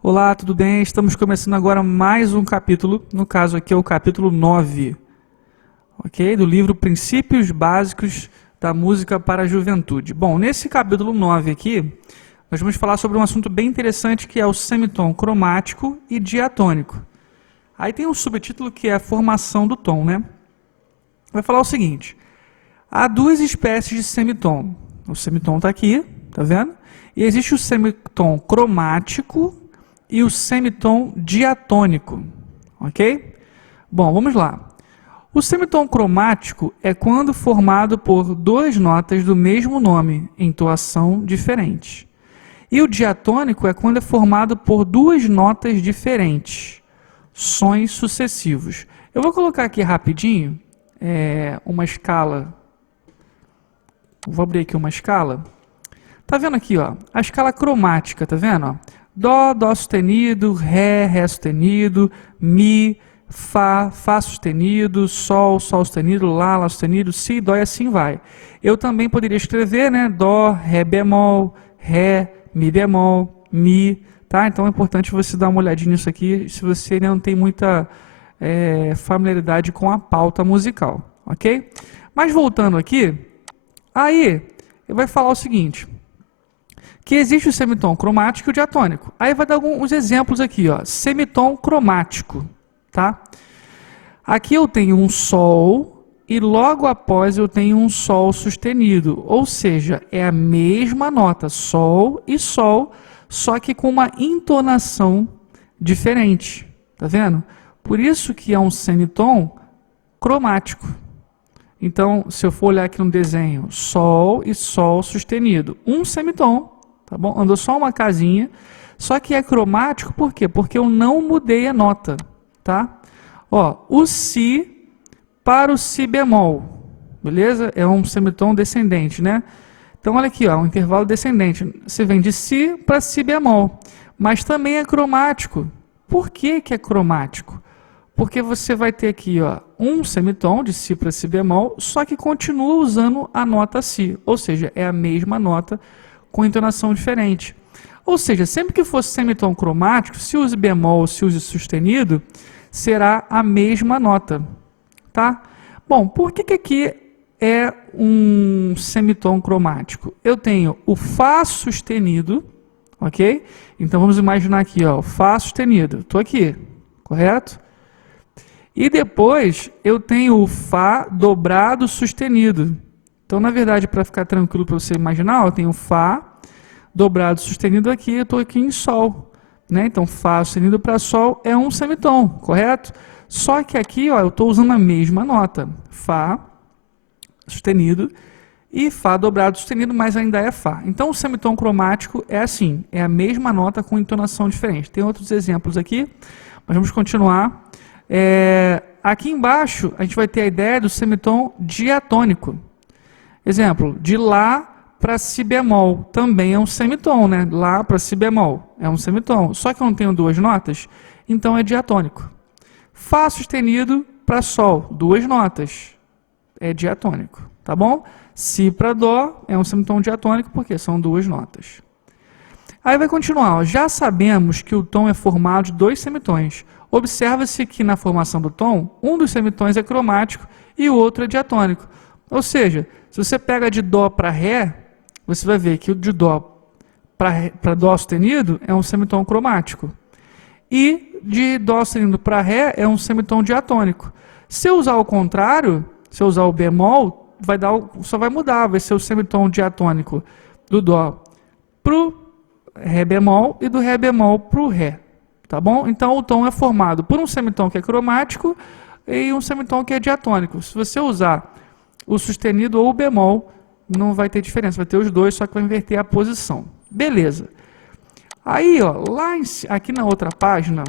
Olá, tudo bem? Estamos começando agora mais um capítulo, no caso aqui é o capítulo 9, ok? Do livro Princípios Básicos da Música para a Juventude. Bom, nesse capítulo 9 aqui, nós vamos falar sobre um assunto bem interessante que é o semitom cromático e diatônico. Aí tem um subtítulo que é a formação do tom, né? Vai falar o seguinte: há duas espécies de semitom. O semitom está aqui, tá vendo? E existe o semitom cromático e o semitom diatônico, ok? Bom, vamos lá. O semitom cromático é quando formado por duas notas do mesmo nome, entoação diferente. E o diatônico é quando é formado por duas notas diferentes, sons sucessivos. Eu vou colocar aqui rapidinho uma escala. Vou abrir aqui uma escala. Tá vendo aqui, ó? A escala cromática, tá vendo? Ó? Dó, Dó sustenido, Ré, Ré sustenido, Mi, Fá, Fá sustenido, Sol, Sol sustenido, Lá, Lá sustenido, Si, Dó e assim vai. Eu também poderia escrever, né? Dó, Ré bemol, Ré, Mi bemol, Mi, tá? Então é importante você dar uma olhadinha nisso aqui, se você não tem muita familiaridade com a pauta musical, ok? Mas voltando aqui, aí eu vou falar o seguinte: que existe o semitom cromático e o diatônico. Aí vai dar alguns exemplos aqui, ó. Semitom cromático, tá? Aqui eu tenho um sol e logo após eu tenho um sol sustenido, ou seja, é a mesma nota, sol e sol, só que com uma entonação diferente, tá vendo? Por isso que é um semitom cromático. Então, se eu for olhar aqui no desenho, sol e sol sustenido, um semitom, tá bom? Andou só uma casinha, só que é cromático, por quê? Porque eu não mudei a nota, tá? Ó, o si para o si bemol, beleza? É um semitom descendente, né? Então, olha aqui, ó, um intervalo descendente. Você vem de si para si bemol, mas também é cromático. Por que que é cromático? Porque você vai ter aqui, ó, um semitom de si para si bemol, só que continua usando a nota si, ou seja, é a mesma nota com entonação diferente. Ou seja, sempre que for semitom cromático, se use bemol ou se use sustenido, será a mesma nota, tá? Bom, por que que aqui é um semitom cromático? Eu tenho o Fá sustenido, ok? Então vamos imaginar aqui, ó, Fá sustenido. Estou aqui, correto? E depois eu tenho o Fá dobrado sustenido. Então, na verdade, para ficar tranquilo para você imaginar, eu tenho Fá dobrado sustenido aqui, eu estou aqui em Sol, né? Então, Fá sustenido para Sol é um semitom, correto? Só que aqui, ó, eu estou usando a mesma nota, Fá sustenido e Fá dobrado sustenido, mas ainda é Fá. Então, o semitom cromático é assim, é a mesma nota com entonação diferente. Tem outros exemplos aqui, mas vamos continuar. Aqui embaixo, a gente vai ter a ideia do semitom diatônico. Exemplo, de Lá para Si bemol, também é um semitom, né? Lá para Si bemol, é um semitom. Só que eu não tenho duas notas, então é diatônico. Fá sustenido para Sol, duas notas, é diatônico, tá bom? Si para Dó é um semitom diatônico, porque são duas notas. Aí vai continuar, ó. Já sabemos que o tom é formado de dois semitons. Observa-se que na formação do tom, um dos semitons é cromático e o outro é diatônico. Ou seja, se você pega de Dó para Ré, você vai ver que o de Dó para Dó sustenido é um semitom cromático. E de Dó sustenido para Ré é um semitom diatônico. Se eu usar o contrário, se eu usar o bemol, só vai mudar, vai ser o semitom diatônico do Dó para o Ré bemol e do Ré bemol para o Ré. Tá bom? Então o tom é formado por um semitom que é cromático e um semitom que é diatônico. Se você usar o sustenido ou o bemol, não vai ter diferença, vai ter os dois, só que vai inverter a posição. Beleza. Aí, ó, aqui na outra página,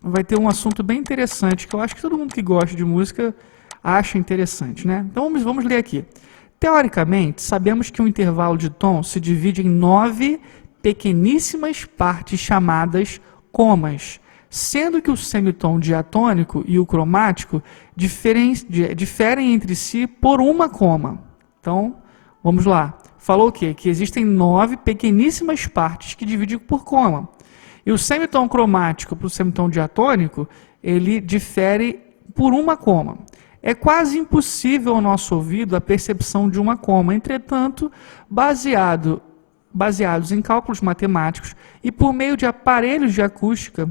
vai ter um assunto bem interessante, que eu acho que todo mundo que gosta de música acha interessante, né? Então vamos ler aqui. Teoricamente, sabemos que um intervalo de tom se divide em 9 pequeníssimas partes chamadas comas, sendo que o semitom diatônico e o cromático diferem entre si por uma coma. Então, vamos lá. Falou o quê? Que existem 9 pequeníssimas partes que dividem por coma. E o semitom cromático para o semitom diatônico, ele difere por uma coma. É quase impossível ao nosso ouvido a percepção de uma coma, entretanto, baseados em cálculos matemáticos e por meio de aparelhos de acústica,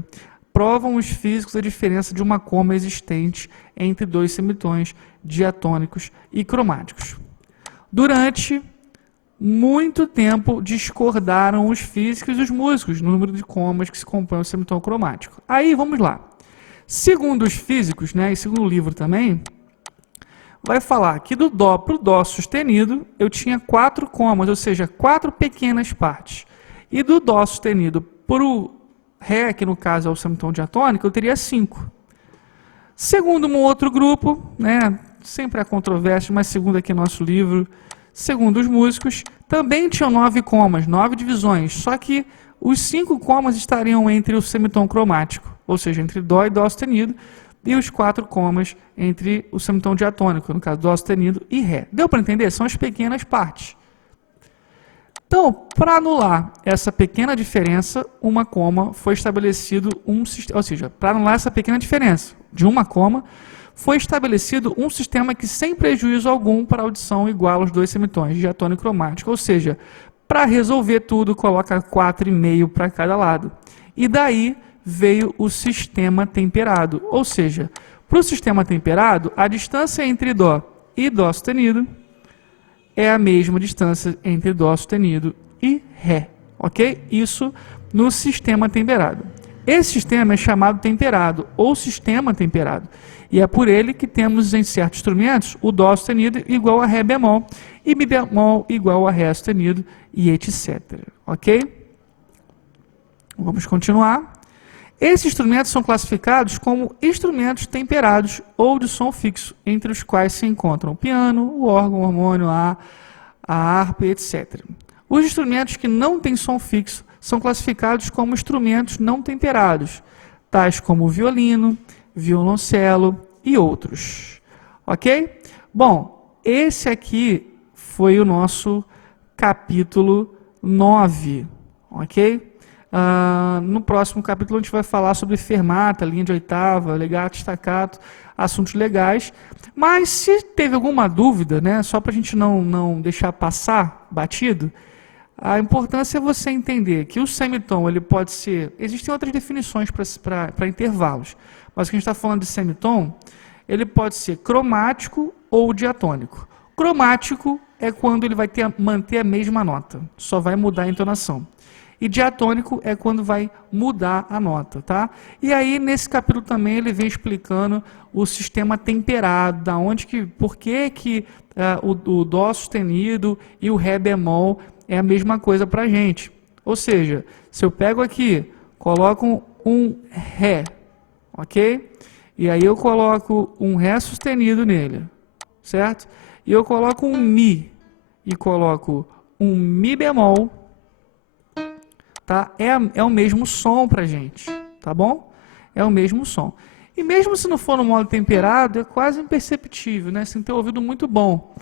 provam os físicos a diferença de uma coma existente entre dois semitons diatônicos e cromáticos. Durante muito tempo discordaram os físicos e os músicos no número de comas que se compõem o semitom cromático. Aí, vamos lá. Segundo os físicos, né, e segundo o livro também, vai falar que do Dó para o Dó sustenido, eu tinha 4 comas, ou seja, 4 pequenas partes. E do Dó sustenido para o Ré, que no caso é o semitom diatônico, eu teria 5. Segundo um outro grupo, né, sempre há controvérsia, mas segundo aqui nosso livro, segundo os músicos, também tinham 9 comas, 9 divisões, só que os 5 comas estariam entre o semitom cromático, ou seja, entre Dó e Dó sustenido, e os 4 comas entre o semitom diatônico, no caso Dó sustenido e Ré. Deu para entender? São as pequenas partes. Então, para anular essa pequena diferença, uma coma foi estabelecido um sistema, ou seja, para anular essa pequena diferença de uma coma, foi estabelecido um sistema que sem prejuízo algum para a audição iguala os dois semitons, diatônico e cromático, ou seja, para resolver tudo, coloca 4,5 para cada lado. E daí veio o sistema temperado, ou seja, para o sistema temperado, a distância entre Dó e Dó sustenido é a mesma distância entre Dó sustenido e Ré, ok? Isso no sistema temperado. Esse sistema é chamado temperado, ou sistema temperado, e é por ele que temos em certos instrumentos o Dó sustenido igual a Ré bemol, e Mi bemol igual a Ré sustenido, e etc, ok? Vamos continuar. Esses instrumentos são classificados como instrumentos temperados ou de som fixo, entre os quais se encontram o piano, o órgão, o harmônio, a harpa, etc. Os instrumentos que não têm som fixo são classificados como instrumentos não temperados, tais como o violino, violoncelo e outros. Ok? Bom, esse aqui foi o nosso capítulo 9, ok? No próximo capítulo a gente vai falar sobre fermata, linha de oitava, legato, staccato, assuntos legais. Mas se teve alguma dúvida, né, só para a gente não deixar passar batido, a importância é você entender que o semitom ele pode ser... Existem outras definições para intervalos, mas o que a gente está falando de semitom, ele pode ser cromático ou diatônico. Cromático é quando ele vai manter a mesma nota, só vai mudar a entonação. E diatônico é quando vai mudar a nota, tá? E aí, nesse capítulo também, ele vem explicando o sistema temperado, por que o Dó sustenido e o Ré bemol é a mesma coisa para a gente. Ou seja, se eu pego aqui, coloco um Ré, ok? E aí eu coloco um Ré sustenido nele, certo? E eu coloco um Mi, e coloco um Mi bemol, tá? É o mesmo som para a gente, tá bom? É o mesmo som. E mesmo se não for no modo temperado, é quase imperceptível, né? Sem ter ouvido muito bom.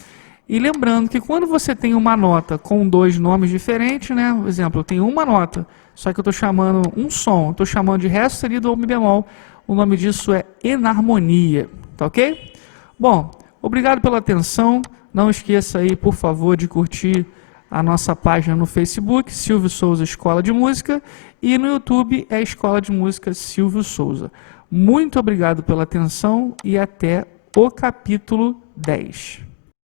E lembrando que quando você tem uma nota com 2 nomes diferentes, né? Por exemplo, eu tenho uma nota, só que eu estou chamando um som, estou chamando de Ré sustenido ou Mi bemol, o nome disso é enarmonia, tá ok? Bom, obrigado pela atenção. Não esqueça aí, por favor, de curtir a nossa página no Facebook, Silvio Souza Escola de Música, e no YouTube é a Escola de Música Silvio Souza. Muito obrigado pela atenção e até o capítulo 10.